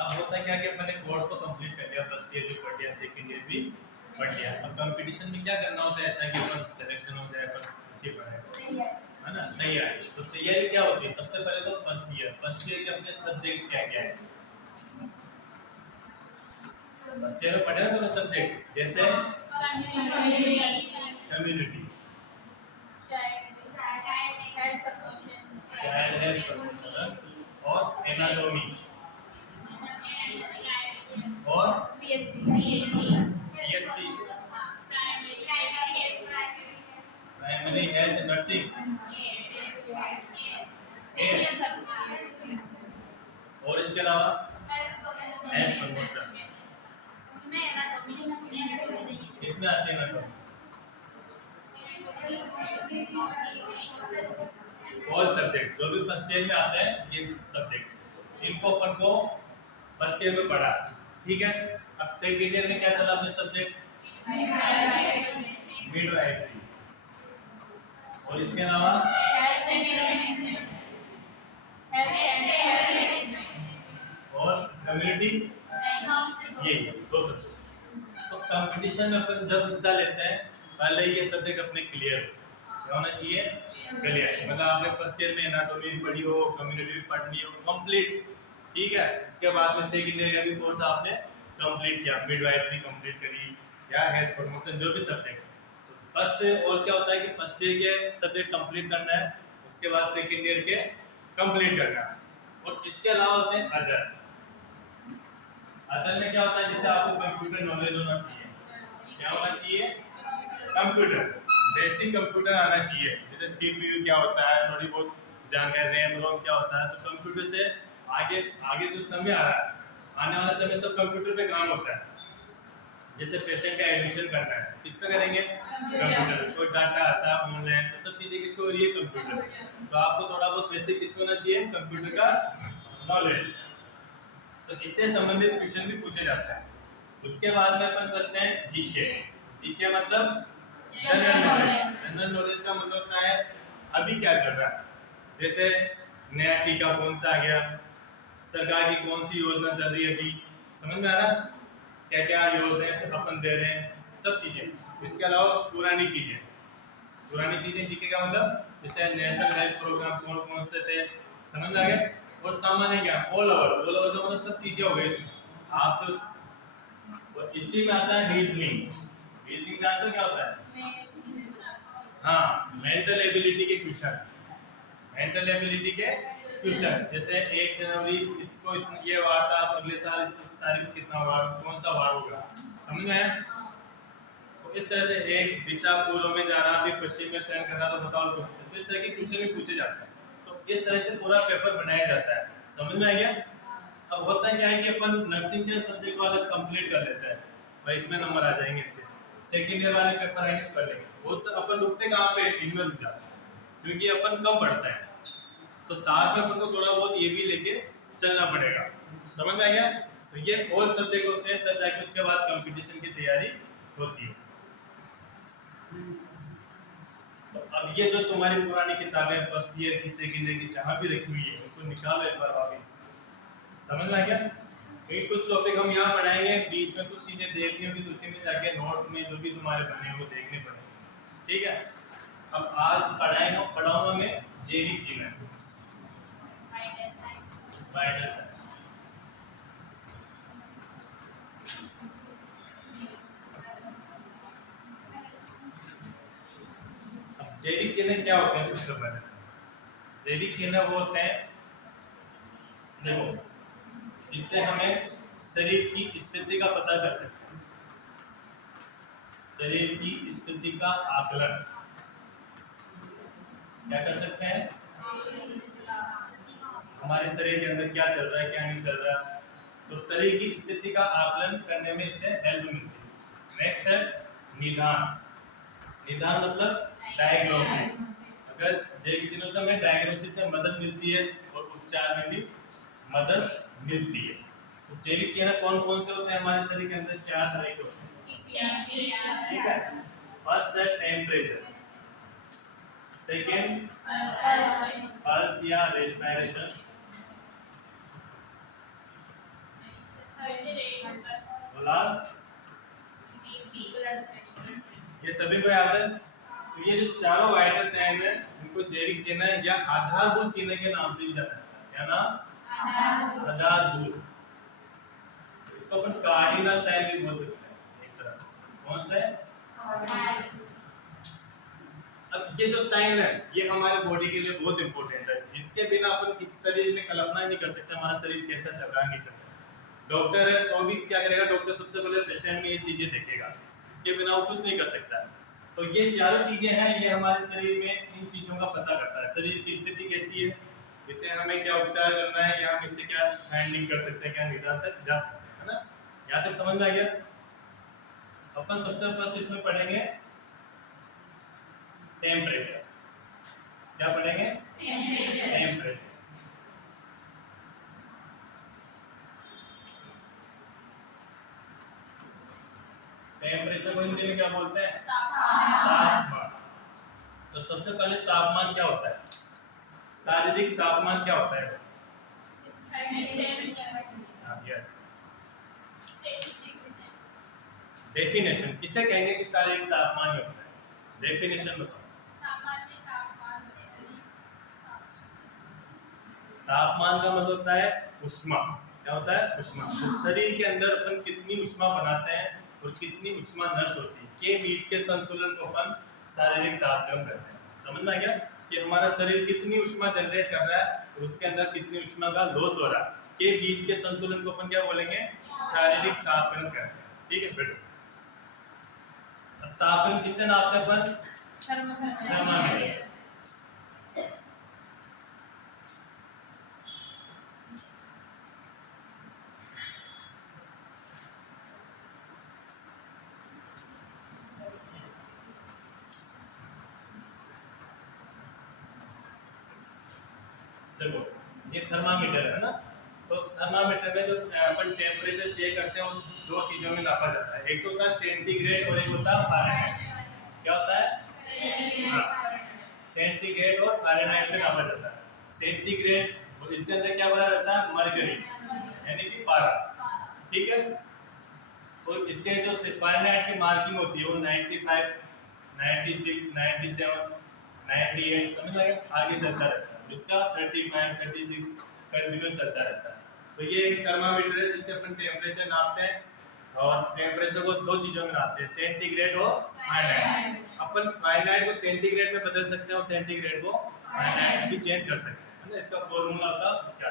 अब होता है क्या कि अपने कोर्स को कंप्लीट कर लिया, फर्स्ट ईयर भी पढ़ लिया, सेकंड ईयर भी पढ़ लिया। अब कंपटीशन में क्या करना होता है, ऐसा कि अपन सिलेक्शन हो जाए, पर अच्छी पढ़े, है ना, तैयारी। तो तैयारी क्या होती है, सबसे पहले तो फर्स्ट ईयर के अपने सब्जेक्ट क्या क्या है। फर्स्ट ईयर में पढ़े ना तो सब्जेक्ट, जैसे कम्युनिटी, चाइल्ड हेल्थ प्रमोशन और एनाटॉमी और बीएससी प्राइमरी हेल्थ नर्सिंग और इसके अलावा हेल्थ प्रमोशन, इसमें आते हैं एनाटॉमी और सब्जेक्ट जो भी फर्स्ट ईयर में आते हैं, ये सब्जेक्ट इनको अपन को फर्स्ट ईयर में पढ़ा, ठीक है। अब सेकंड ईयर में क्या चला अपने सब्जेक्ट, मिडवाइफरी और इसके अलावा और कम्युनिटी, ये दो सब्जेक्ट। तो कंपटीशन में अपन जब हिस्सा लेते हैं, पहले ये सब्जेक्ट अपने क्लियर क्या होना चाहिए, क्लियर। मतलब आपने फर्स्ट ईयर में एनाटॉमी पढ़ी हो, कम्युनिटी भी पढ़नी हो, कंप्लीट, ठीक है। उसके बाद में सेकंड ईयर का भी कोर्स आपने कंप्लीट किया, मिडवाइफरी कंप्लीट करी या हेल्थ प्रमोशन, जो भी सब्जेक्ट। फर्स्ट और क्या होता है कि फर्स्ट ईयर के सब्जेक्ट कंप्लीट करना है, उसके बाद सेकंड ईयर के कंप्लीट करना है। और इसके अलावा होते हैं अदर में क्या होता है, जैसे आपको कंप्यूटर नॉलेज होना चाहिए, क्या होना चाहिए, कंप्यूटर, बेसिक कंप्यूटर आना चाहिए, जैसे सीपीयू क्या होता है, थोड़ी बहुत जानकारी, रैम रोम क्या होता है। तो कंप्यूटर से आगे आगे जो समय आ रहा है, आने वाला समय सब कंप्यूटर पे काम होता है। जैसे पेशेंट का एडमिशन करना है, किस पे करेंगे, कंप्यूटर। कोई डाटा आता है ऑनलाइन, तो सब चीजें किसको हो रही है, कंप्यूटर। तो आपको थोड़ा बहुत बेसिक किसको होना चाहिए, कंप्यूटर का नॉलेज। तो इससे संबंधित क्वेश्चन भी पूछे जाता है। उसके बाद में अपन चलते हैं जीके। जीके मतलब जनरल नॉलेज। जनरल नॉलेज का मतलब क्या है, अभी क्या चल रहा है, जैसे नया टीका कौन सा आ गया, सरकार की कौन सी योजना चल रही है, अभी समझ में आ रहा, क्या क्या योजनाएं सब अपन दे रहे हैं, सब चीजें। इसके अलावा पुरानी चीजें जीके का मतलब, जैसे नेशनल हेल्थ प्रोग्राम कौन कौन से थे, समझ में आ गया। और सामान्य ज्ञान ऑल ओवर तो मतलब सब चीजें हो गई आपसे और इसी में आता है रीजनिंग जानते हो क्या होता है, हाँ, मेंटल एबिलिटी के क्वेश्चन, जैसे 1 जनवरी इसको ये वार था, अगले साल इस तारीख को कितना वार, कौन सा वार होगा, समझ में आया। तो इस तरह से एक दिशा पूर्व में जा रहा, फिर पश्चिम में टर्न कर रहा, तो बताओ तो इस तरह के क्वेश्चन भी पूछे जाते हैं। तो इस तरह से पूरा पेपर बनाया जाता है, समझ में आ गया। अब होता क्या है कि अपन नर्सिंग के सब्जेक्ट वाले कंप्लीट कर लेते हैं, भाई इसमें नंबर आ जाएंगे अच्छे, सेकंड ईयर वाले पेपर आएंगे तो कर लेंगे। वो तो अपन रुकते कहाँ पे, इनमें रुक जाते हैं, क्योंकि अपन कम पढ़ता है। तो साथ में अपन को थोड़ा बहुत ये भी लेके चलना पड़ेगा, समझ में आ गया। तो ये और सब्जेक्ट होते हैं, तब जाके उसके बाद कंपटीशन की तैयारी होती है। तो अब ये जो तुम्हारी पुरानी किताबें फर्स्ट ईयर की, सेकंड ईयर की जहां भी रखी हुई है, उसको निकालो एक बार वापस, समझ में आ गया। क्योंकि कुछ टॉपिक हम यहाँ पढ़ाएंगे, बीच में कुछ चीजें देखनी होगी, तो उसी में जाके नोट्स में जो भी तुम्हारे बने वो देखने पड़ेंगे, ठीक है। अब आज पढ़ाऊंगा मैं जैविक चिन्ह, वाइटल। अब जैविक चिन्ह क्या होते हैं, सबसे पहले जैविक चिन्ह वो होते हैं, देखो, जिससे हमें शरीर की स्थिति का पता कर सकते हैं, शरीर की स्थिति का आकलन क्या कर सकते हैं, हमारे शरीर के अंदर क्या चल रहा है, क्या नहीं चल रहा। तो शरीर की स्थिति का आकलन करने में इससे हेल्प मिलती है। नेक्स्ट है निदान मतलब डायग्नोसिस। अगर जैविक चिन्हों से हमें डायग्नोसिस में मदद मिलती है और उपचार में भी मदद मिलती है। तो जैविक चिन्ह कौन कौन से होते हैं हमारे शरीर के अंदर, 4 तरह के होते हैं, ठीक है। फर्स्ट है टेम्परेचर, सेकेंड पल्स या रेस्पिरेशन, और लास्ट ये सभी को याद है। तो ये जो चारों वाइटल साइन है इनको जैविक चिन्ह या आधारभूत चिन्ह के नाम से भी जाना जाता है। क्या नाम? आधारभूत। इसको अपन कार्डिनल साइन भी बोल सकते हैं एक तरह से। कौन सा है? अब ये जो साइन है ये हमारे बॉडी के लिए बहुत इंपॉर्टेंट है। इसके बिना अपन इस शरीर में कल्पना नहीं कर सकते हमारा शरीर कैसा चल रहा है नहीं चल रहा। डॉक्टर है तो भी क्या करेगा? डॉक्टर सबसे पहले पेशेंट में ये चीजें देखेगा, इसके बिना वो कुछ नहीं कर सकता। तो ये चारों चीजें हैं, ये हमारे शरीर में इन चीजों का पता करता है शरीर की स्थिति कैसी है, इससे हमें क्या उपचार करना है या हम इससे क्या हैंडलिंग कर सकते हैं, क्या निदान तक जा सकते हैं, है ना? यहाँ तक समझ में आ गया? अपन सबसे फर्स्ट इसमें पढ़ेंगे टेम्परेचर। क्या पढ़ेंगे? टेम्परेचर। टेम्परेचर को हिंदी में क्या बोलते हैं? तापमान। तो सबसे पहले तापमान क्या होता है? शारीरिक तापमान क्या होता है? डेफिनेशन किसे कहेंगे कि शारीरिक तापमान क्या होता है? डेफिनेशन बताओ। तापमान का मतलब होता है ऊष्मा। क्या होता है? ऊष्मा। तो शरीर के अंदर अपन कितनी ऊष्मा बनाते हैं और कितनी ऊष्मा नष्ट होती है के बीच के संतुलन को अपन शारीरिक तापक्रम कहते हैं। समझ में आ गया कि हमारा शरीर कितनी ऊष्मा जनरेट कर रहा है और उसके अंदर कितनी ऊष्मा का लॉस हो रहा है, के बीच के संतुलन को अपन क्या बोलेंगे? शारीरिक तापक्रम कहते हैं। ठीक है बेटा? तापक्रम किससे नापते हैं अपन? थर्मामीटर। देखो ये थर्मामीटर है ना, तो थर्मामीटर में जो अपन टेम्परेचर चेक करते हैं वो दो चीजों में नापा जाता है। एक तो होता है सेंटीग्रेड और एक होता है फ़ारेनहाइट। क्या होता है? हाँ, सेंटीग्रेड और फ़ारेनहाइट में नापा जाता है। सेंटीग्रेड और इसके अंदर क्या भरा रहता है? मरकरी यानी कि पारा। ठीक है? तो इसके जो फ़ारेनहाइट की मार्किंग होती है वो 95, 96, 97, 98 समझ लगे आगे चलता रहता है। इसका 35, 36 कंटिन्यूस चलता रहता है। तो ये एक थर्मामीटर है जिससे अपन टेम्परेचर नापते हैं और टेम्परेचर को दो चीजों में नापते हैं, सेंटीग्रेड और फ़ारेनहाइट। अपन फ़ारेनहाइट को सेंटीग्रेड में बदल सकते हैं और सेंटीग्रेड को फ़ारेनहाइट में भी चेंज कर सकते हैं, है ना? इसका फॉर्मूला होता है उसका।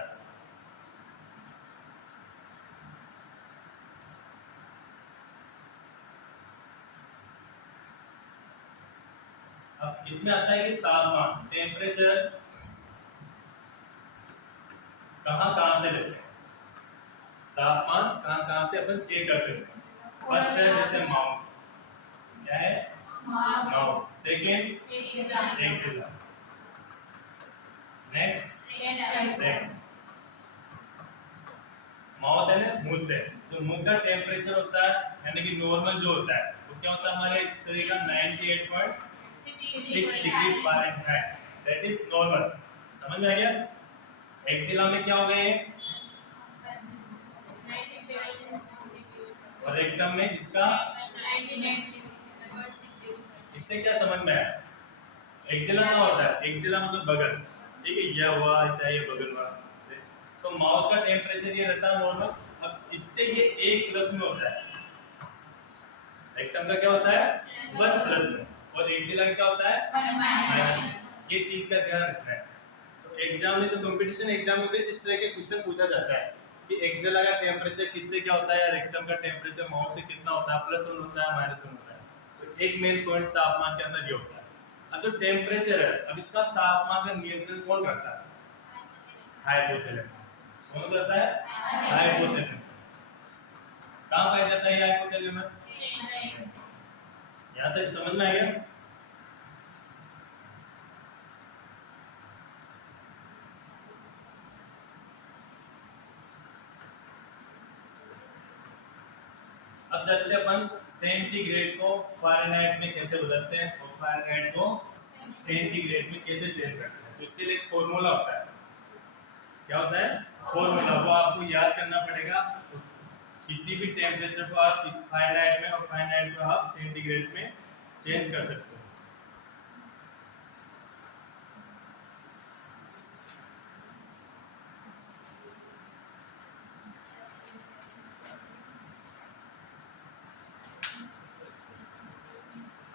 अब इसमें आता है कि तापमान टेम्परेचर कहां से लेते हैं? तापमान कहां से अपन चेक कर सकते हैं? फर्स्ट है जैसे माउथ। क्या है? माउथ। Second axilla. नेक्स्ट नेक। माउथ है ना, मुंह से। जो मुंह का टेम्परेचर होता है यानी कि नॉर्मल जो होता है वो क्या होता है हमारे शरीर का 98.6 degree Fahrenheit, that is normal. समझ में आ गया? एक्सिला में क्या हो गए और रेक्टम में इसका? इससे क्या समझ में आया? एक्सिला क्या होता है? एक्सिला मतलब बगल। ठीक है, यह हुआ चाहे बगल हुआ। तो माउथ का टेम्परेचर ये रहता है नॉर्मल। अब इससे ये 1+ में होता है। रेक्टम का क्या होता है? 1+ में। और एक्सिला का क्या होता है? ये चीज का ध्यान रखना है। तो एग्जाम में जो कंपटीशन एग्जाम होते हैं इस तरह के क्वेश्चन पूछा जाता है कि एक्सिला का टेम्परेचर किससे क्या होता है या रेक्टम का टेम्परेचर माउथ से कितना होता है, +1 होता है, -1 होता है। तो एक मेन पॉइंट तापमान के अंदर ये होता है। अब जो टेम्परेचर है, अब इसका तापमान का नियंत्रण कौन करता है? हाइपोथैलेमस। कौन करता है? हाइपोथैलेमस। कहाँ पाया जाता है हाइपोथैलेमस? यहाँ तक समझ में आ गया? अब चलते अपन सेंटीग्रेड को फ़ारेनहाइट में कैसे बदलते हैं और फ़ारेनहाइट को सेंटीग्रेड में कैसे चेंज करते हैं। तो इसके लिए एक फॉर्मूला होता है। क्या होता है? फॉर्मूला। वो आपको याद करना पड़ेगा। किसी भी टेम्परेचर को आप इस फारेनहाइट में और फारेनहाइट को आप सेंटीग्रेड में चेंज कर सकते हो।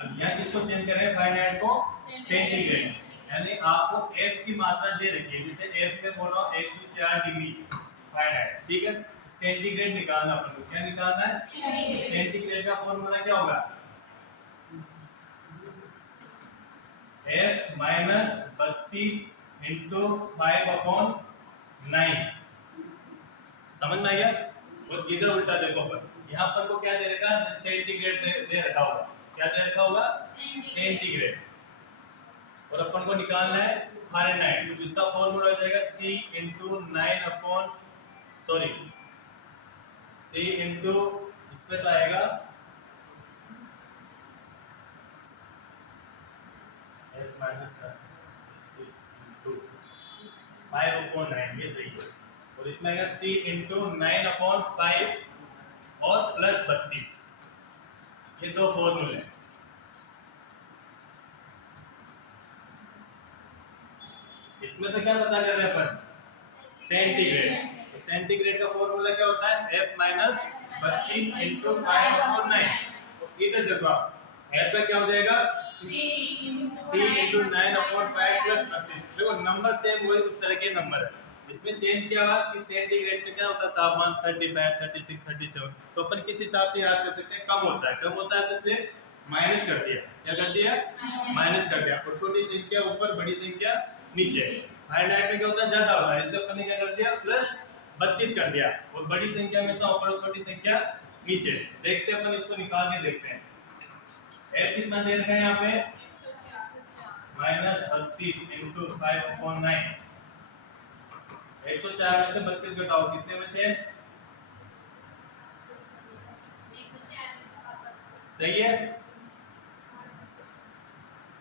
अब यहाँ किसको चेंज कर रहे हैं, फारेनहाइट को सेंटीग्रेड, यानी आपको F की मात्रा दे रखी है, जैसे F पे बोलो 104 डिग्री फारेनहाइट, ठीक है। सेंटीग्रेड निकालना अपन को, क्या निकालना है, सेंटीग्रेड का फॉर्मूला क्या होगा, F माइनस 32 इंटू 5/9। समझ में आ गया। और इधर उल्टा देखो अपन, यहाँ अपन को क्या दे रखा है, सेंटीग्रेड दे रखा होगा, क्या दे रखा होगा, सेंटीग्रेड, और अपन को निकालना है फारेनहाइट, तो इसका फॉर्मूला हो जाएगा C into 9 sorry C into इसमें तो आएगा 5/9, ये सही है, और इसमें आएगा C इंटू 9/5 और प्लस 32, ये दो फॉर्मूले हैं। इसमें तो क्या पता कर रहे हैं अपन, सेंटीग्रेड, तो सेंटीग्रेड का फॉर्मूला क्या होता है, F माइनस 32 इंटू 5/9, तो इधर देखो आप F का क्या हो जाएगा, C इंटू 9/5 प्लस 32, देखो नंबर सेम वही उस तरह के नंबर है, इसमें चेंज क्या हुआ कि सेंटीग्रेड में क्या होता है तापमान 35, 36, 37, तो अपन किस हिसाब से याद कर सकते हैं, कम होता है तो इसलिए माइनस कर दिया, क्या कर दिया, माइनस कर दिया, और छोटी संख्या ऊपर बड़ी संख्या नीचे। फारेनहाइट में क्या होता है, ज्यादा होता है, इसलिए अपन ने क्या कर दिया, प्लस 32 कर दिया, और बड़ी संख्या में से ऊपर और छोटी संख्या नीचे। देखते हैं अपन इसको निकाल के देखते हैं। F कितना दे रखा है यहाँ पे, माइनस 32 इंटू 5/9, 104 में से 32 घटाओ, कितने बचे, सही है,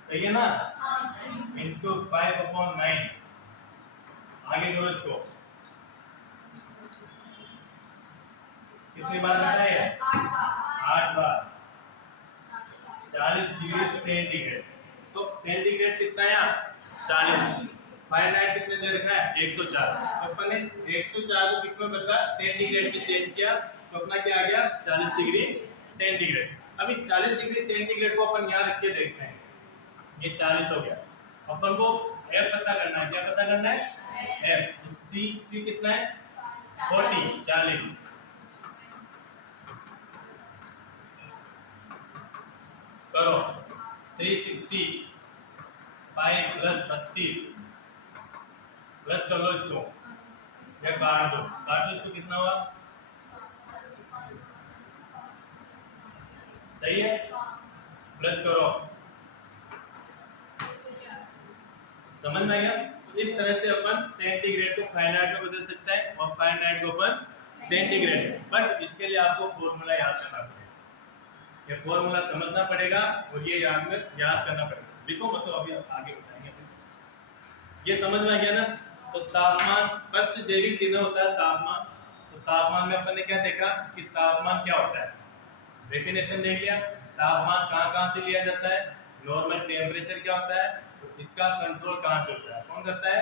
सही है ना, इंटू 5/9, आगे करो इसको, कितनी बार बनता है, 8 बार, 40 डिग्री सेंटीग्रेड, तो सेंटीग्रेड कितना है, 40, फारेनहाइट कितने दे रखा है, 104, तो अपन ने 104 को किसमें बदला, सेंटीग्रेड में चेंज किया, तो अपना क्या आ गया, 40 डिग्री सेंटीग्रेड। अब इस 40 डिग्री सेंटीग्रेड को अपन यहाँ रख के देखते हैं, ये 40 हो गया, अपन को F पता करना है, क्या पता करना है, F, तो C कितना है, 40, करो 360, 5 प्लस 32, प्लस कर लो इसको, या काट दो इसको, कितना हुआ, सही है, प्लस करो, समझ में आया। तो इस तरह से अपन सेंटीग्रेड को फारेनहाइट में बदल सकते हैं और फारेनहाइट को अपन सेंटीग्रेड में, बट इसके लिए आपको फॉर्मूला याद करना पड़ेगा, ये फॉर्मूला समझना पड़ेगा और ये याद करना पड़ेगा, लिखो मत, तो अभी आगे बताएंगे। ये समझ में आ गया ना। तो तापमान, फर्स्ट जैविक चिन्ह होता है तापमान, तो तापमान में अपन ने क्या देखा कि तापमान क्या होता है, डेफिनेशन देख लिया, तापमान कहाँ से लिया जाता है, नॉर्मल टेम्परेचर क्या होता है, इसका कंट्रोल कहाँ से होता है, कौन करता है,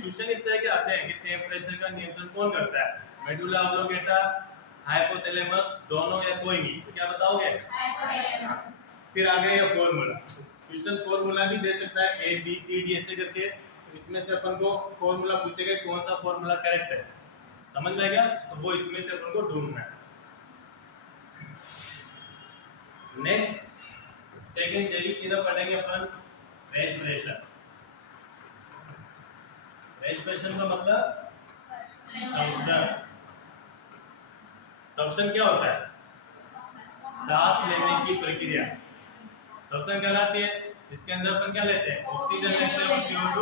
क्वेश्चन इस तरह के आते हैं कि टेम्परेचर का नियंत्रण कौन करता है, मेडुला ऑब्लोंगेटा, हाइपोथैलेमस, दोनों या कोई नहीं, तो क्या बताओगे, फिर आगे ये फॉर्मूला, क्वेश्चन फॉर्मूला भी दे सकता है A B C D ऐसे करके, तो इसमें से अपन को फॉर्मूला पूछेगा कौन सा फॉर्मूला करेक्ट है, समझ में आ गया, तो वो इसमें से अपन को ढूंढना है। नेक्स्ट सेकंड जैविक चिन्ह पढ़ेंगे अपन रेस्पिरेशन। रेस्पिरेशन का मतलब श्वसन। श्वसन क्या होता है, सांस लेने की प्रक्रिया श्वसन कहलाती है, इसके अंदर अपन क्या लेते हैं, ऑक्सीजन लेते हैं और CO2।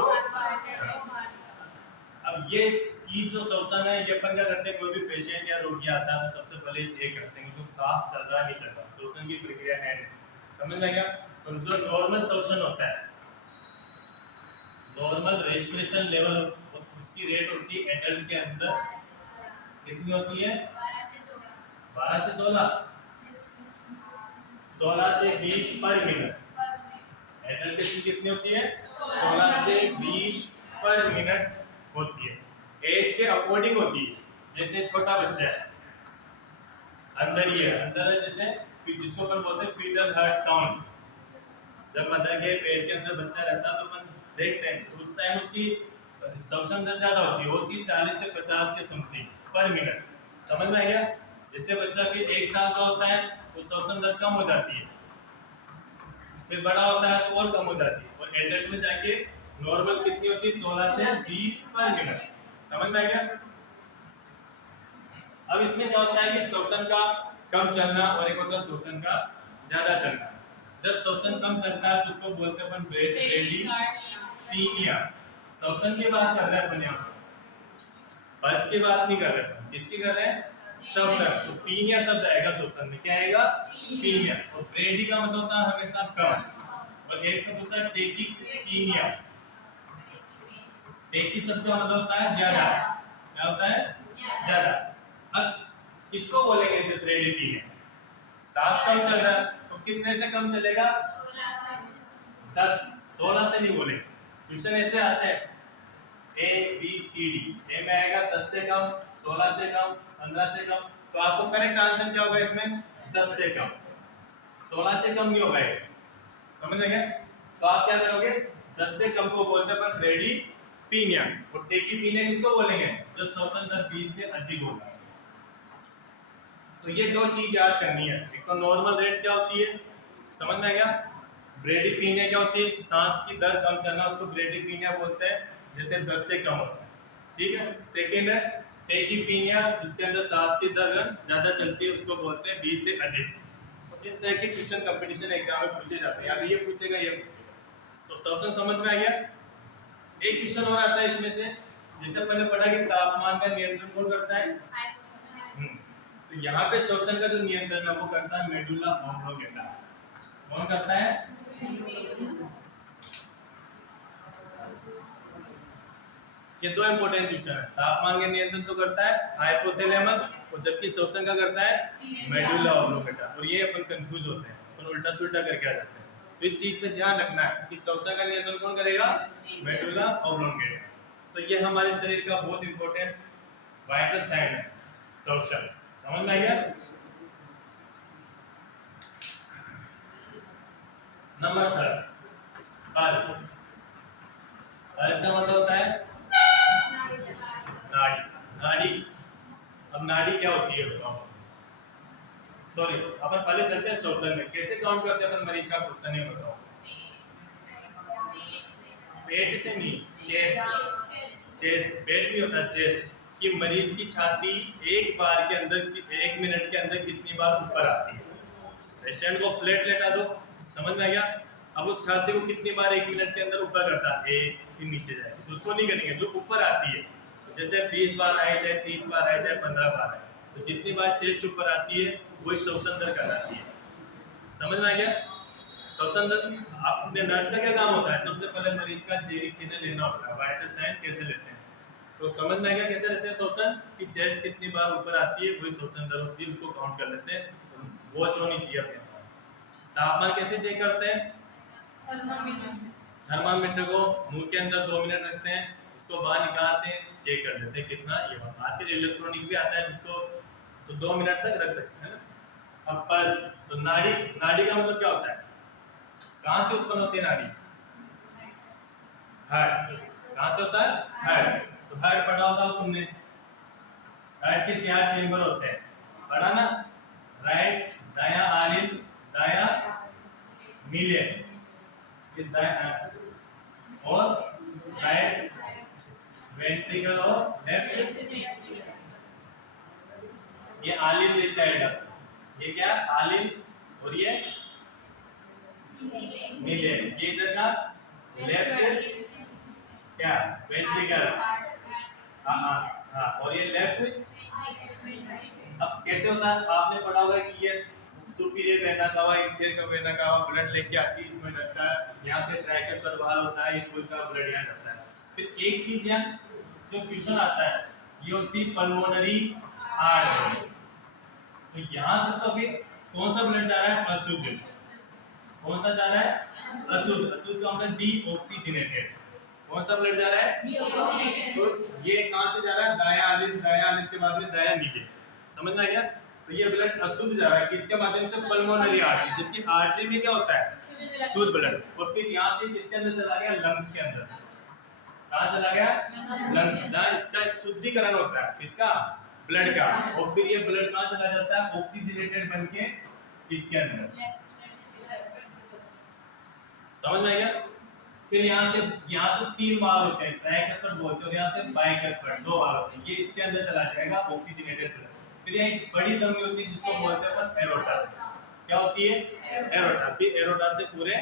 अब ये चीज जो श्वसन है, ये अपन क्या करते हैं, कोई भी पेशेंट या रोगी आता है तो सबसे पहले चेक करते हैं उसको सांस चल रहा है नहीं चल रहा, श्वसन की प्रक्रिया है, समझ में आया। तो जो नॉर्मल श्वसन होता है, नॉर्मल रेस्पिरेशन लेवल उसकी रेट होती है एडल्ट के अंदर कितनी होती है, 12 से 16, 16 से 20 पर मिनट। एडल्ट की स्पीड कितनी होती है? 16 से 20 पर मिनट होती है। एज के अकॉर्डिंग होती है। जैसे छोटा बच्चा है, अंदर ही है, अंदर है, जैसे जिसको अपन बोलते हैं फीटल हार्ट साउंड। जब मदर के पेट के अंदर बच्चा रहता है तो अपन देखते हैं तो उस टाइम उसकी श्वसन दर ज्यादा होती है 40 से 50 के समथिंग पर मिनट। समझ में आ गया? जैसे बच्चा फिर 1 साल का होता है तो श्वसन दर कम हो जाती है, फिर बड़ा होता है तो और कम हो जाती है, और एडल्ट में जाके नॉर्मल कितनी होती है? 16 से 20 पर मिनट। समझ में आ गया? अब इसमें क्या होता है कि श्वसन का कम चलना और एक होता है श्वसन का ज्यादा चलना। जब श्वसन कम चलता है तो उसको बोलते हैं अपन ब्रेडीपीनिया। श्वसन की बात कर रहे हैं अपन यहाँ पर, पल्स की बात नहीं कर रहे हैं। किसकी कर रहे हैं? श्वसन। तो पीनिया शब्द आएगा श्वसन में, क्या आएगा? पीनिया। और ब्रेडी का मतलब होता है हमेशा कम, और एक शब्द होता है टेकिपीनिया। टेकी शब्द का मतलब होता है ज्यादा। क्या होता है? ज्यादा। अब किसको बोलेंगे इसे ब्रेडीपीनिया? सांस कम चल रहा है तो कितने से कम चलेगा? 10, 16 से नहीं बोलेंगे। क्वेश्चन ऐसे आते हैं ए बी सी डी, ए में आएगा 10 से कम, 16 से कम, 15 से कम। तो आपको करेक्ट आंसर क्या होगा इसमें? 10 से कम। 16 से कम नहीं होगा ये। समझ गए? तो आप क्या करोगे? 10 से कम को बोलते हैं अपन ब्रेडीपीनिया, और टेकीपीनिया किसको बोलेंगे? जब श्वसन दर 20 से अधिक होगा। तो ये दो चीज याद करनी है। एक तो नॉर्मल रेट क्या होती है, समझ में आ गया? ब्रेडीपीनिया क्या होती है? सांस की दर कम चलना, उसको ब्रेडीपीनिया बोलते हैं, जैसे 10 से कम होता है। ठीक है। सेकंड है टेकीपीनिया, जिसके अंदर सांस की दर ज्यादा चलती है, उसको बोलते हैं 20 से अधिक। तो इस तरह के क्वेश्चन कंपटीशन एग्जाम में पूछे जाते हैं, या तो ये पूछेगा ये पूछेगा। तो श्वसन समझ में आ गया? एक क्वेश्चन और आता है इसमें से, जैसे मैंने पढ़ा कि तापमान का नियंत्रण कौन करता है? तो यहाँ पे श्वसन का जो नियंत्रण है वो करता है मेडुला ऑब्लोंगेटा। कौन करता है? ये दो इंपॉर्टेंट क्वेश्चन है। तापमान के नियंत्रण तो करता है हाइपोथैलेमस, और जबकि श्वसन का करता है मेडुला ऑब्लोंगेटा। और ये अपन कंफ्यूज होते हैं, अपन उल्टा सुल्टा करके आ जाते हैं। तो इस चीज पे ध्यान रखना है कि श्वसन का नियंत्रण कौन करेगा? Medulla oblongata. तो ये हमारे शरीर का बहुत इंपॉर्टेंट वाइटल साइन है श्वसन। समझ में आ गया? Number 3 pulse. पल्स का मतलब होता है नाड़ी। नाड़ी, अब नाड़ी क्या होती है बताओ? सॉरी, अपन पहले चलते हैं श्वसन में। कैसे काउंट करते हैं अपन मरीज का श्वसन, ये बताओ? पेट से नहीं, चेस्ट। चेस्ट, पेट नहीं होता, चेस्ट। कि मरीज की छाती एक बार के अंदर, 1 मिनट के अंदर कितनी बार ऊपर आती है। पेशेंट को फ्लैट लेटा दो, समझ में आ गया? अब वो छाती को कितनी बार 1 मिनट के अंदर ऊपर करता है? 1, फिर नीचे जाए, तो उसको नहीं करेंगे, जो ऊपर आती है। जैसे 20 बार आए, चाहे 30 बार आए, चाहे 15 बार आए, तो जितनी बार चेस्ट ऊपर आती है वही श्वसन दर कहलाती है। समझ में आ गया? श्वसन दर, अपने नर्स का क्या काम होता है? सबसे पहले मरीज का जैविक चिन्ह लेना होता है, वाइटल साइन कैसे लेते हैं। तो समझ में आ गया कैसे लेते हैं श्वसन? कि चेस्ट कितनी बार ऊपर आती है वही श्वसन दर होती है, उसको काउंट कर लेते हैं। वॉच होनी चाहिए अपने पास। तापमान कैसे चेक करते हैं? थर्मामीटर को मुंह के अंदर 2 मिनट रखते हैं, उसको बाहर निकालते हैं, चेक कर लेते हैं कितना। ये आजकल इलेक्ट्रॉनिक भी आता है जिसको, तो 2 मिनट तक रख सकते हैं ना। अब पल्स, तो नाड़ी। नाड़ी का मतलब क्या होता है? कहां से उत्पन्न होती है नाड़ी? हार्ट। कहां से होता है? हार्ट। तो हार्ट पढ़ा होगा तुमने, हार्ट के 4 चेंबर होते हैं, पढ़ा ना? राइट, दायां आलिल, दायां मिलियन, ये दायां और राइट वेंट्रिकल और लेफ्ट। ये आलिल इस साइड का, ये क्या? आलिल, और ये मिलियन, ये इधर का लेफ्ट क्या? वेंट्रिकल। हाँ, और ये लेफ्ट। अब कैसे होता है? आपने पढ़ा होगा कि ये सुपीरियर वेना कवा, इंफीरियर का वेना कवा ब्लड लेके आती है, इसमें लगता है, यहाँ से ट्रैकेस पर बाहर होता है, इस का ब्लड यहाँ जाता है। फिर एक चीज यहाँ जो क्वेश्चन आता है, ये होती है पल्मोनरी आर्टरी। तो यहाँ तक तो अभी कौन सा ब्लड जा रहा है? अशुद्ध। कौन सा जा रहा है? अशुद्ध। अशुद्ध का मतलब डीऑक्सीजनेटेड। कौन सा ब्लड जा रहा है? डीऑक्सीजनेटेड। तो ये कहां से जा रहा है? दायां आलिंद, दायां आलिंद के बाद में दायां नीचे। समझ में आ गया? तो ये ब्लड अशुद्ध जा रहा है किसके माध्यम से? Pulmonary artery. जबकि आर्टरी में क्या होता है? शुद्ध ब्लड। और फिर यहाँ से किसके अंदर चला गया? लंग्स के अंदर। कहाँ चला गया? लंग्स, जहाँ इसका शुद्धिकरण होता है। किसका? ब्लड का। और फिर ये ब्लड कहाँ चला जाता है? ऑक्सीजनेटेड बनके इसके अंदर। समझ में आ गया? फिर यहाँ से, यहाँ तो 3 वाल्व होते हैं, ट्राइकस्फर बोलते हैं, और यहाँ से बाइकस्फर, 2 वाल्व होते हैं। ये इसके अंदर चला जाएगा ऑक्सीजनेटेड ब्लड। फिर यहाँ एक बड़ी धमनी होती है जिसको बोलते हैं अपन एरोटा। क्या होती है? एरोटा। फिर एरोटा से पूरे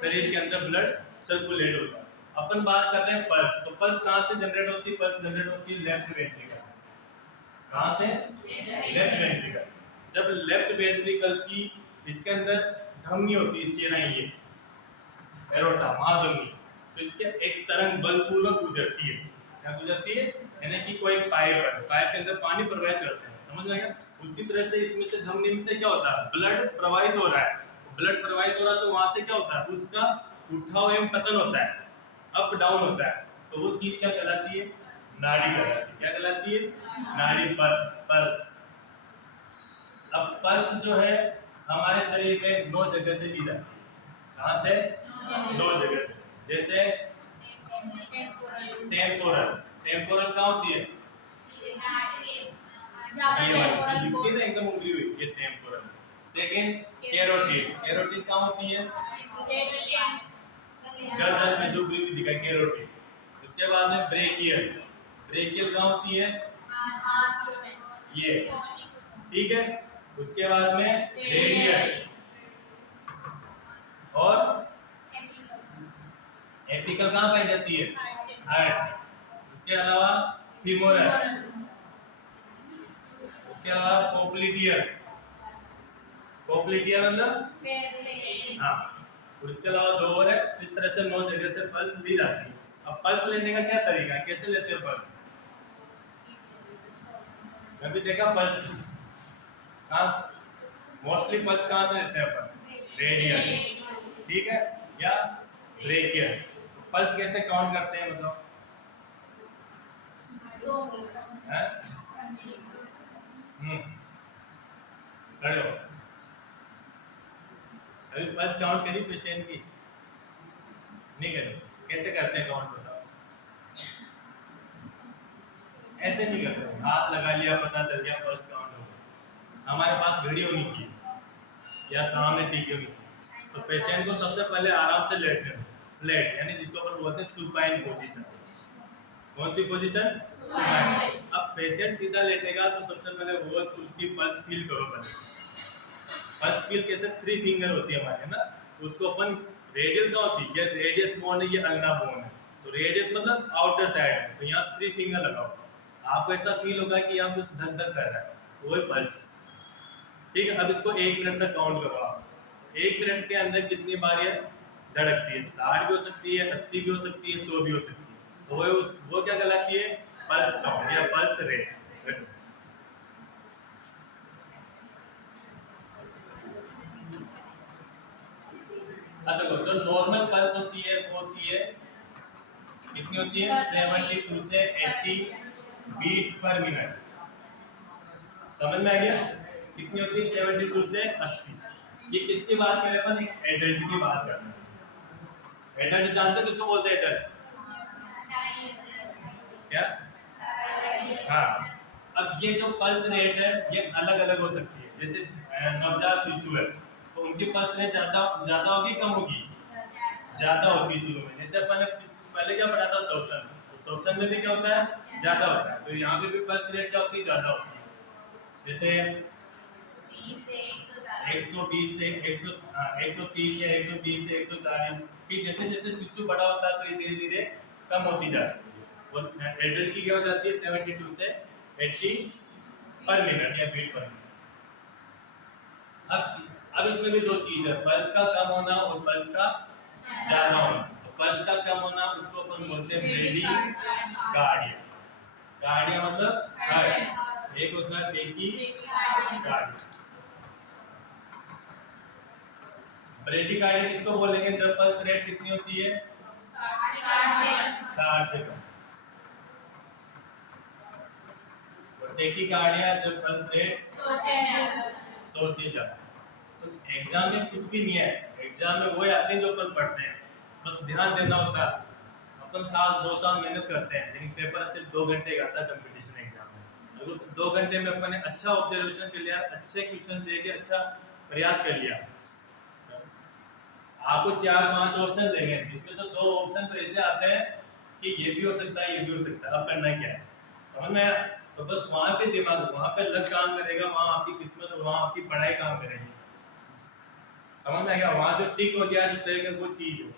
शरीर के अंदर ब्लड सर्कुलेट होता है। अपन बात कर रहे हैं पल्स। तो पल्स कहाँ से जनरेट होती है? पल्स जनरेट होती है लेफ्ट वेंट्रिकल से। कहाँ से? Left ventricle. जब लेफ्ट वेंट्रिकल की इसके अंदर धमनी होती है, चेनाई, ये एरोटा, महाधमनी, तो इसके एक तरंग बलपूर्वक गुजरती है। क्या गुजरती है? यानी कि कोई पाइप है, पाइप के अंदर पानी प्रवाहित करते हैं। समझ में आया? उसी तरह से इसमें से धमनी में से क्या होता है? ब्लड प्रवाहित हो रहा है। ब्लड प्रवाहित हो रहा है तो वहां से क्या होता है? उसका उठाव एवं पतन होता है, अप डाउन होता है। तो वो चीज क्या कहलाती है? नाड़ी कहलाती है। क्या कहलाती है? नाड़ी। पल्स। अब पल्स जो है हमारे शरीर में 9 जगह से दी जाती है। कहाँ से? 9 जगह से। जैसे टेम्पोरल। टेम्पोरल कहाँ होती है? ये वाली जो दिखती है ना एकदम उभरी हुई, ये टेम्पोरल। Second carotid. कैरोटिड कहाँ होती है? गर्दन में जो उभरी हुई दिखाई, कैरोटिड। उसके बाद में ब्रेकियल। ब्रेकियल कहाँ होती है? ये, ठीक है। उसके बाद में रेडियल और एपिकल कहाँ पाई जाती है? हार्ट। उसके अलावा फीमोरल। उसके अलावा पोप्लिटियल। पोप्लिटियल मतलब हाँ। और इसके अलावा 2 और है। इस तरह से 9 जगह से पल्स ली जाती है। अब पल्स लेने का क्या तरीका है? कैसे लेते हैं पल्स? कभी देखा पल्स? हाँ, मोस्टली पल्स कहाँ से लेते हैं अपन? रेडियल, ठीक है, या ब्रेकियल। पल्स कैसे काउंट करते हैं बताओ? खड़े हो। अभी पल्स काउंट करी पेशेंट की? नहीं करी। कैसे करते हैं काउंट बताओ? ऐसे नहीं करते, हाथ लगा लिया, पता चल गया पल्स काउंट हो गया। हमारे पास घड़ी होनी चाहिए या सामने टीकी होनी चाहिए। तो पेशेंट को सबसे पहले आराम से लेटने दो, फ्लैट, यानी जिसको अपन बोलते हैं सुपाइन पोजीशन। कौन सी पोजीशन? सुपाइन। अब पेशेंट सीधा लेटेगा तो सबसे पहले वो उसकी पल्स फील करो। पहले पल्स फील कैसे? 3 फिंगर होती है हमारे ना, तो उसको अपन रेडियल का होती है, ये रेडियस बोन है, ये अल्ना बोन है। तो रेडियस मतलब आउटर साइड है, तो यहाँ 3 फिंगर लगाओ। आपको ऐसा फील होगा कि यहाँ कुछ धक धक कर रहा है, तो वही पल्स। ठीक है। अब इसको 1 मिनट तक काउंट करो आप। 1 मिनट के अंदर कितनी बार ये धड़कती है? 60 भी हो सकती है, 80 भी हो सकती है, 100 भी हो सकती है। तो वो क्या कहलाती है? पल्स काउंट या पल्स रेट। अब देखो, जो नॉर्मल पल्स होती है वो होती है, कितनी होती है? 72 से 80 बीट पर मिनट। समझ में आ गया? कितनी होती है? 72 से 80। ये किसकी बात कर रहे हैं अपन? एक एडल्ट की बात कर रहे हैं। एडल्ट जानते हो किसको बोलते हैं? एडल्ट क्या? हाँ। अब ये जो पल्स रेट है ये अलग अलग हो सकती है। जैसे नवजात शिशु है तो उनकी पल्स रेट ज्यादा होगी, कम होगी? ज्यादा होगी शुरू में। जैसे अपन ने पहले क्या पढ़ा था? शोषण। तो शोषण में भी क्या होता है? ज्यादा होता है। तो यहाँ पे भी पल्स रेट क्या होती है? ज्यादा होती है। जैसे 120 से 130 से 120 से 140। फिर जैसे जैसे शिशु बड़ा होता है तो ये धीरे धीरे कम होती जाती है। और एडल्ट की क्या हो जाती है? 72 से 80 पर मिनट या बीट पर मिनट। अब इसमें भी 2 चीज है, पल्स का कम होना और पल्स का ज्यादा होना। तो पल्स का कम होना उसको अपन बोलते हैं ब्रेडी कार्डिया। कार्डिया मतलब हार्ट, एक होता है ब्रेकिकार्डिया। ब्रेकिकार्डिया किसको बोलेंगे जब पल्स रेट कितनी होती है 60 से कम। और टेकिकार्डिया जब पल्स रेट 100 से ज्यादा। तो एग्जाम में कुछ भी नहीं है, एग्जाम में वही आते हैं जो अपन पढ़ते हैं, बस ध्यान देना होता है। अपन साल 2 साल मेहनत करते हैं लेकिन पेपर सिर्फ 2 घंटे का आता है कंपटीशन एग्जाम में। अगर उस 2 घंटे में अपन ने अच्छा ऑब्जर्वेशन कर लिया, अच्छे क्वेश्चन दे के अच्छा प्रयास कर लिया, आपको 4-5 ऑप्शन देंगे जिसमें से 2 ऑप्शन तो ऐसे आते हैं कि ये भी हो सकता है ये भी हो सकता है, अब करना क्या है समझ में आया? तो बस वहां पे दिमाग, वहां पे लग काम करेगा, वहां आपकी किस्मत और वहां आपकी पढ़ाई काम करेगी, समझ में आएगा? वहां जो टिक हो गया जो सही है वो चीज हो।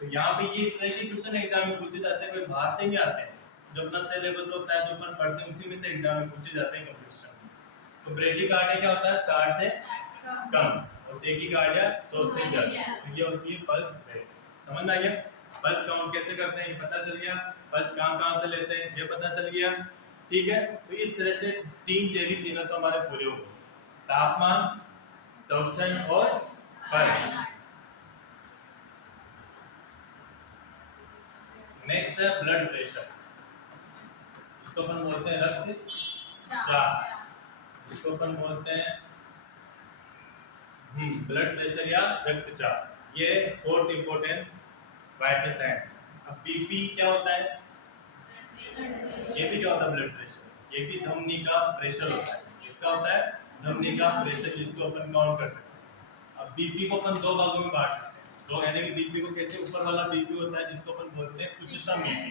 तो यहाँ पे ये इस तरह की क्वेश्चन एग्जाम में पूछे जाते हैं, कोई बाहर से नहीं आते हैं, जो अपना सिलेबस होता है जो अपन पढ़ते हैं उसी में से एग्जाम में पूछे जाते हैं कंपटीशन। तो ब्रेकिकार्डिया क्या होता है 60 से कम और टेकिकार्डिया 100 से ज्यादा। तो ये होती है पल्स रेट, समझ में आ गया? पल्स काउंट कैसे करते हैं ये पता चल गया, पल्स कहाँ से लेते हैं ये पता चल गया, ठीक है? तो इस तरह से 3 जैविक चिन्ह तो हमारे पूरे हो गए, तापमान, श्वसन और पल्स। नेक्स्ट है ब्लड प्रेशर, इसको अपन बोलते हैं रक्तचाप, इसको अपन बोलते हैं ब्लड प्रेशर या रक्तचाप। ये 4th इंपॉर्टेंट वाइटल साइन। अब बीपी क्या होता है? ये भी क्या होता है? Blood pressure. ये भी धमनी का प्रेशर होता है, इसका होता है धमनी का प्रेशर जिसको अपन काउंट कर सकते हैं। अब बीपी को अपन 2 भागों में बांट सकते हैं, तो यानी कि बीपी को कैसे, ऊपर वाला बीपी होता है जिसको अपन बोलते हैं उच्चतम बीपी,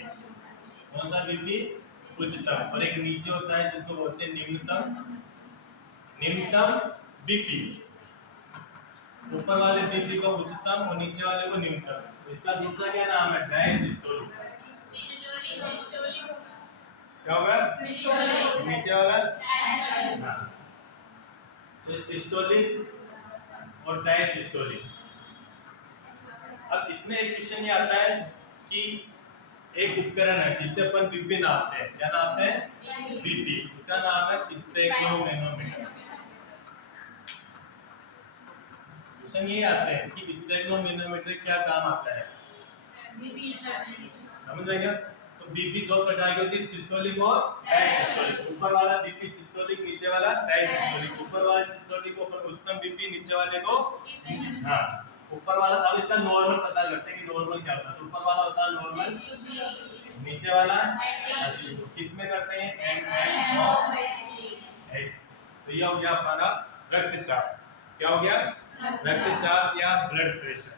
कौन सा बीपी? उच्चतम, और एक नीचे होता है जिसको बोलते हैं निम्नतम बीपी। ऊपर वाले बीपी को उच्चतम और नीचे वाले को निम्नतम। इसका दूसरा क्या नाम है? डायसिस्टोलिक। क्या होगा? नीचे वाला हाँ, तो सिस्टोलिक और डायसिस्टोलिक। अब इसमें एक क्वेश्चन ये आता है कि एक उपकरण है जिससे अपन बीपी नापते हैं, क्या नापते हैं? बीपी। इसका नाम है स्टेगनोमेनोमीटर। क्वेश्चन ये आते हैं कि स्टेगनोमेनोमीटर क्या काम आता है, समझ आएगा? तो बीपी 2 प्रकार की होती है, सिस्टोलिक और डायसिस्टोलिक। ऊपर वाला बीपी सिस्टोलिक, नीचे वाला डायसिस्टोलिक। ऊपर वाला सिस्टोलिक को अपन उच्चतम बीपी, नीचे वाले को हाँ ऊपर वाला। अब इसका नॉर्मल पता करते हैं कि नॉर्मल क्या होता है। तो ऊपर वाला होता है नॉर्मल, नीचे वाला किसमें करते हैं? एच। तो ये हो गया हमारा रक्तचाप। क्या हो गया? रक्तचाप या ब्लड प्रेशर।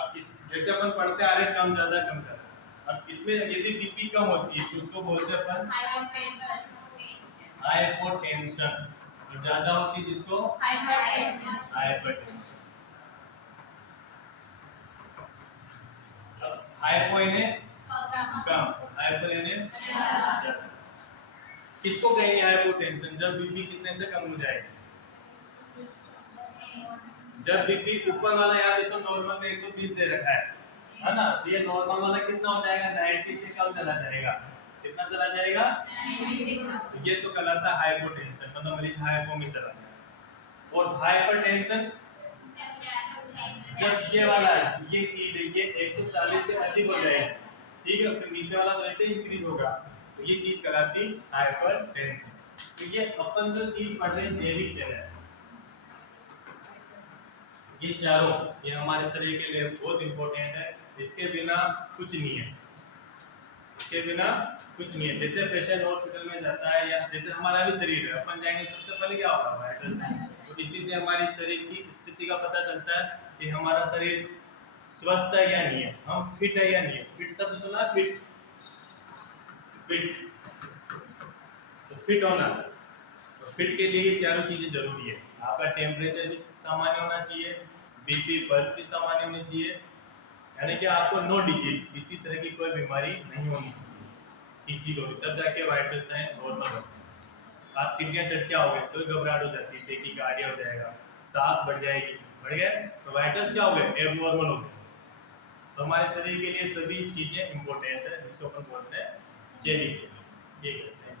अब इस जैसे अपन पढ़ते आ रहे कम ज्यादा कम ज्यादा, अब इसमें यदि बीपी कम होती है तो उसको बोलते हैं अपन हाइपोटेंशन, और ज्यादा होती है जिसको हाइपरटेंशन। अब हाइपो इन्हें कम, हाइपर इन्हें ज्यादा। किसको कहेंगे हाइपोटेंशन? जब बीपी कितने से कम हो जाएगी? जब बीपी ऊपर वाला यार इसको नॉर्मल में 120 दे रखा है ना, तो ये नॉर्मल वाला कितना हो जाएगा? 90 से कम चला जाएगा। कितना चला जाएगा? 90। ये तो कहलाता है हाइपोटेंशन, मतलब मरीज हाइपो में चला जाएगा। और हाइपरटेंशन जब ये वाला ये चीज है ये 140 से अधिक हो जाएगा, ठीक है, फिर नीचे वाला तो ऐसे ही इंक्रीज होगा, तो ये चीज कहलाती है हाइपरटेंशन। तो ये अपन जो चीज पढ़ रहे हैं जैविक चिन्ह है, ये चारों ये हमारे शरीर के लिए बहुत इंपॉर्टेंट है। इसके बिना कुछ नहीं है, इसके बिना कुछ नहीं है। जैसे पेशेंट हॉस्पिटल में जाता है या जैसे हमारा भी शरीर है, अपन जाएंगे सबसे पहले क्या होगा? Vital sign. तो इसी से हमारी शरीर की स्थिति का पता चलता है कि हमारा शरीर स्वस्थ है या नहीं है, हम फिट है या नहीं है। फिट शब्द सुना? फिट, तो फिट होना, तो फिट के लिए ये चारों चीजें जरूरी है। आपका टेम्परेचर भी सामान्य होना चाहिए, बीपी पल्स भी सामान्य होनी चाहिए, यानी कि आपको नो डिजीज, किसी तरह की कोई बीमारी नहीं होनी चाहिए किसी को भी, तब जाके वाइटल साइन नॉर्मल होता है। आप सीढ़ियां चढ़ के आओगे तो घबराहट हो जाती है, टेकिकार्डिया हो जाएगा, सांस बढ़ जाएगी, बढ़ गया तो वाइटल्स क्या हो गए? एबनॉर्मल हो गए। तो हमारे शरीर के लिए सभी चीजें इंपॉर्टेंट है, जिसको अपन बोलते हैं जैविक चिन्ह। ये कहते हैं